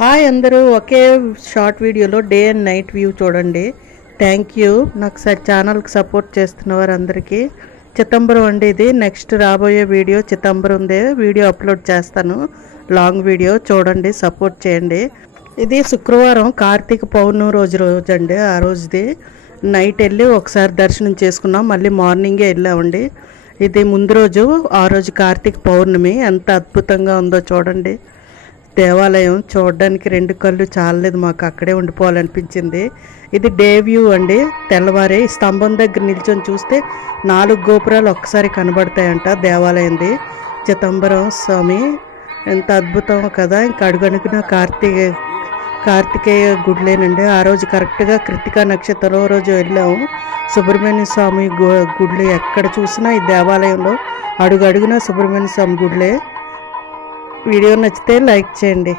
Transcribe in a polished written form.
Hi అందరూ ఒకే short వీడియోలో day and night view చూడండి. థ్యాంక్ యూ నాకు ఛానల్కి సపోర్ట్ చేస్తున్న వారందరికీ. చిదంబరం అండి ఇది. నెక్స్ట్ రాబోయే వీడియో చిదంబరందే వీడియో అప్లోడ్ చేస్తాను. లాంగ్ వీడియో చూడండి, సపోర్ట్ చేయండి. ఇది శుక్రవారం కార్తీక పౌర్ణమి రోజు అండి. ఆ రోజుది నైట్ వెళ్ళి ఒకసారి దర్శనం చేసుకున్నాం, మళ్ళీ మార్నింగే వెళ్ళామండి. ఇది ముందు రోజు, ఆ రోజు కార్తీక పౌర్ణమి. ఎంత అద్భుతంగా ఉందో చూడండి. దేవాలయం చూడడానికి రెండు కళ్ళు చాలలేదు, మాకు అక్కడే ఉండిపోవాలనిపించింది. ఇది డే వ్యూ అండి. తెల్లవారి స్తంభం దగ్గర నిల్చొని చూస్తే 4 గోపురాలు ఒక్కసారి కనబడతాయంట దేవాలయంది. చిదంబరం స్వామి ఎంత అద్భుతం కదా. ఇంక అడుగనుకున్న కార్తికేయ గుడిలేనండి. ఆ రోజు కరెక్ట్గా కృతికా నక్షత్రం రోజు వెళ్ళాము. సుబ్రహ్మణ్య స్వామి గుళ్ళు ఎక్కడ చూసినా ఈ దేవాలయంలో అడుగడుగున సుబ్రహ్మణ్య స్వామి గుడిలే. వీడియో నచ్చితే లైక్ చేయండి.